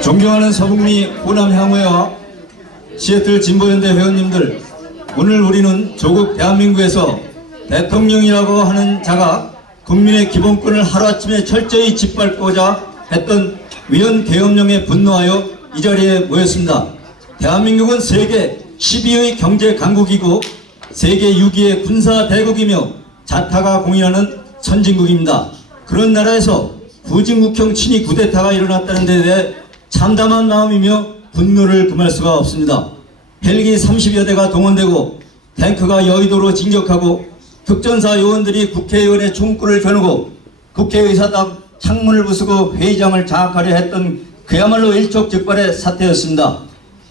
존경하는 서북미 호남향후회와 시애틀 진보연대 회원님들, 오늘 우리는 조국 대한민국에서 대통령이라고 하는 자가 국민의 기본권을 하루아침에 철저히 짓밟고자 했던 위헌 계엄령에 분노하여 이 자리에 모였습니다. 대한민국은 세계 12위의 경제 강국이고 세계 6위의 군사 대국이며 자타가 공인하는 선진국입니다. 그런 나라에서 후진국형 친위 쿠데타가 일어났다는 데 대해 참담한 마음이며 분노를 금할 수가 없습니다. 헬기 30여 대가 동원되고 탱크가 여의도로 진격하고 특전사 요원들이 국회의원의 총구를 겨누고 국회의사당 창문을 부수고 회의장을 장악하려 했던 그야말로 일촉즉발의 사태였습니다.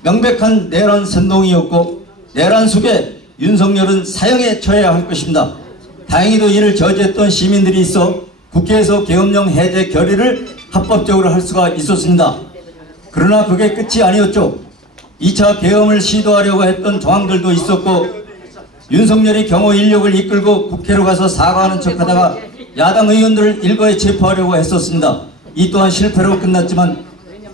명백한 내란 선동이었고 내란 속에 윤석열은 사형에 처해야 할 것입니다. 다행히도 이를 저지했던 시민들이 있어 국회에서 계엄령 해제 결의를 합법적으로 할 수가 있었습니다. 그러나 그게 끝이 아니었죠. 2차 계엄을 시도하려고 했던 정황들도 있었고 윤석열이 경호 인력을 이끌고 국회로 가서 사과하는 척하다가 야당 의원들을 일거에 체포하려고 했었습니다. 이 또한 실패로 끝났지만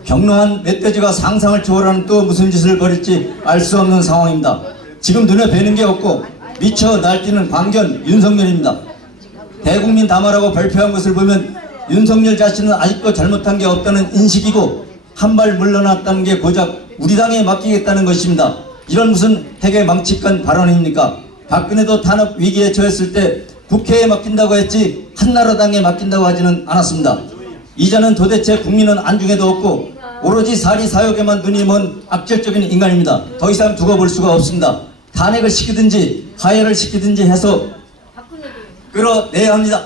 경로한 멧돼지가 상상을 초월하는 또 무슨 짓을 벌일지 알 수 없는 상황입니다. 지금 눈에 뵈는 게 없고 미쳐 날뛰는 광견 윤석열입니다. 대국민 담화라고 발표한 것을 보면 윤석열 자신은 아직도 잘못한 게 없다는 인식이고 한 발 물러났다는 게 고작 우리 당에 맡기겠다는 것입니다. 이런 무슨 핵의 망측한 발언입니까? 박근혜도 탄압 위기에 처했을 때 국회에 맡긴다고 했지 한나라당에 맡긴다고 하지는 않았습니다. 이자는 도대체 국민은 안중에도 없고 오로지 사리사욕에만 눈이 먼 악질적인 인간입니다. 더 이상 두고 볼 수가 없습니다. 탄핵을 시키든지 하야를 시키든지 해서 끌어내야 합니다.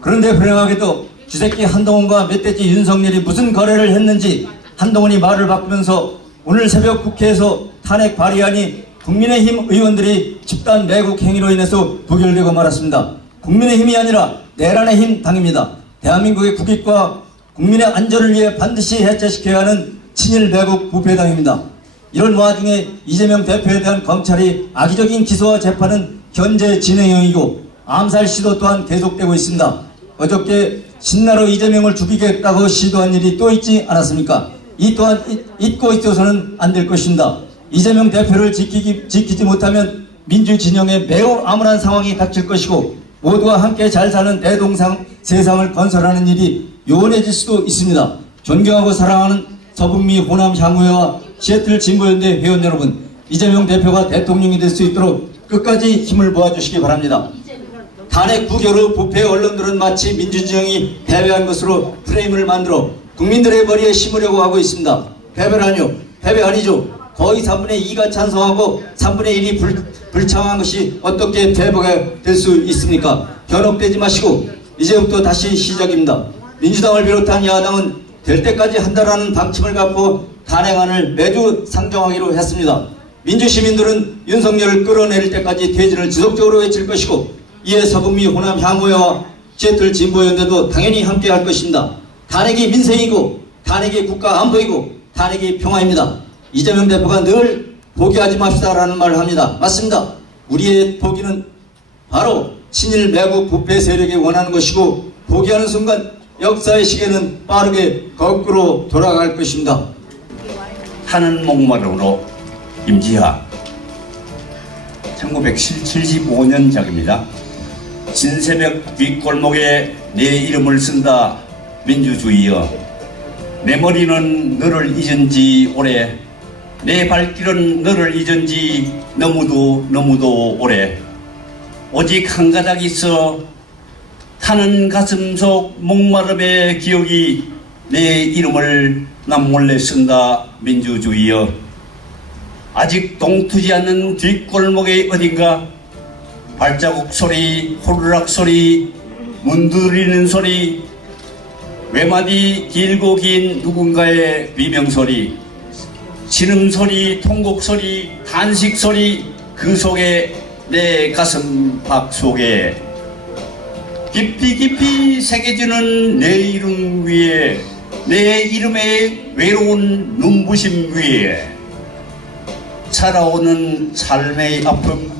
그런데 불행하게도 쥐새끼 한동훈과 멧돼지 윤석열이 무슨 거래를 했는지 한동훈이 말을 바꾸면서 오늘 새벽 국회에서 탄핵 발의안이 국민의힘 의원들이 집단 매국 행위로 인해서 부결되고 말았습니다. 국민의힘이 아니라 내란의 힘 당입니다. 대한민국의 국익과 국민의 안전을 위해 반드시 해체시켜야 하는 친일 매국 부패당입니다. 이런 와중에 이재명 대표에 대한 검찰이 악의적인 기소와 재판은 현재 진행형이고 암살 시도 또한 계속되고 있습니다. 어저께 신나로 이재명을 죽이겠다고 시도한 일이 또 있지 않았습니까? 이 또한 잊고 있어서는 안 될 것입니다. 이재명 대표를 지키지 못하면 민주진영에 매우 암울한 상황이 닥칠 것이고 모두가 함께 잘 사는 대동상 세상을 건설하는 일이 요원해질 수도 있습니다. 존경하고 사랑하는 서북미 호남 향후회와 시애틀 진보연대 회원 여러분, 이재명 대표가 대통령이 될 수 있도록 끝까지 힘을 모아주시기 바랍니다. 탄핵 부결 후 부패 언론들은 마치 민주진영이 패배한 것으로 프레임을 만들어 국민들의 머리에 심으려고 하고 있습니다. 패배라뇨? 패배 아니죠. 거의 3분의 2가 찬성하고 3분의 1이 불참한 것이 어떻게 패배가 될 수 있습니까? 현혹되지 마시고 이제부터 다시 시작입니다. 민주당을 비롯한 야당은 될 때까지 한다라는 방침을 갖고 탄핵안을 매주 상정하기로 했습니다. 민주시민들은 윤석열을 끌어내릴 때까지 퇴진을 지속적으로 외칠 것이고 이에 서북미 호남 향후회와 시애틀 진보연대도 당연히 함께 할 것입니다. 탄핵이 민생이고 탄핵이 국가 안보이고 탄핵이 평화입니다. 이재명 대표가 늘 포기하지 맙시다라는 말을 합니다. 맞습니다. 우리의 포기는 바로 친일 매국 부패 세력이 원하는 것이고 포기하는 순간 역사의 시계는 빠르게 거꾸로 돌아갈 것입니다. 하는 목마름으로 임지하 1975년작입니다. 진새벽 뒷골목에 내 이름을 쓴다 민주주의여, 내 머리는 너를 잊은 지 오래, 내 발길은 너를 잊은 지 너무도 오래. 오직 한 가닥 있어 타는 가슴 속 목마름의 기억이 내 이름을 남몰래 쓴다 민주주의여. 아직 동트지 않는 뒷골목의 어딘가 발자국 소리, 호루락 소리, 문 두드리는 소리, 외마디 길고 긴 누군가의 비명소리, 신음소리, 통곡소리, 탄식소리, 그 속에 내 가슴 박 속에 깊이 새겨지는 내 이름 위에, 내 이름의 외로운 눈부심 위에 살아오는 삶의 아픔,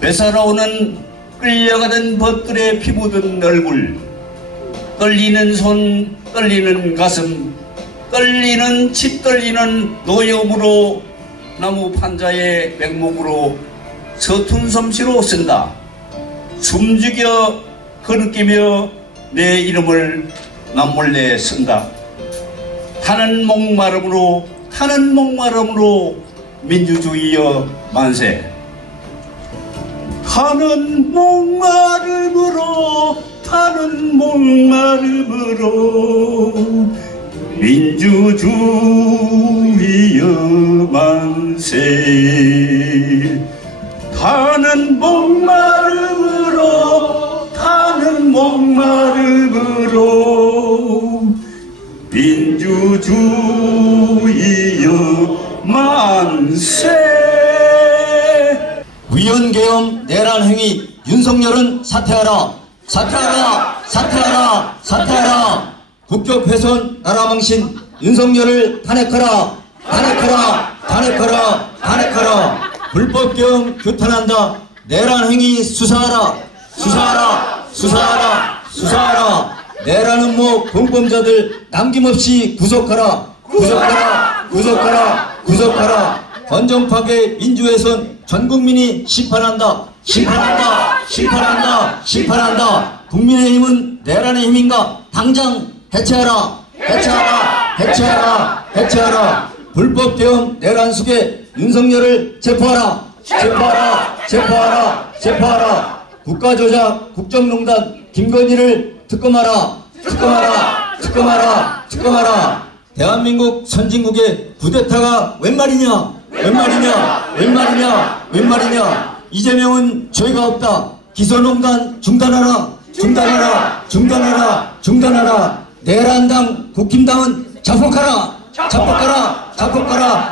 되살아오는 끌려가던 벗들의 피묻은 얼굴, 떨리는 손, 떨리는 가슴, 떨리는 치 떨리는 노여움으로 나무 판자의 맹목으로 서툰 솜씨로 쓴다. 숨죽여 거느끼며 내 이름을 남몰래 쓴다. 타는 목마름으로 민주주의여 만세. 타는 목마름으로 민주주의여 만세. 타는 목마름으로 민주주의여 만세. 위헌계엄 내란 행위 윤석열은 사퇴하라. 사퇴하라. 사퇴하라. 사퇴하라. 국격 훼손 나라 망신 윤석열을 탄핵하라. 탄핵하라. 탄핵하라. 탄핵하라. 불법계엄 규탄한다. 내란 행위 수사하라. 수사하라. 수사하라. 수사하라. 내란 음모 공범자들 남김없이 구속하라. 구속하라. 구속하라. 구속하라. 헌정 파괴 민주훼손 전 국민이 심판한다. 심판한다. 심판한다. 심판한다. 국민의힘은 내란의 힘인가? 당장 해체하라. 해체하라. 해체하라. 해체하라. 불법 계엄 내란 속에 윤석열을 체포하라. 체포하라. 체포하라. 체포하라. 국가조작 국정농단 김건희를 특검하라. 특검하라. 특검하라. 특검하라. 대한민국 선진국의 쿠데타가 웬 말이냐? 웬 말이냐? 웬 말이냐? 웬 말이냐? 이재명은 죄가 없다. 기소농단 중단하라. 중단하라. 중단하라. 중단하라. 내란당 국힘당은 자폭하라. 자폭하라. 자폭하라.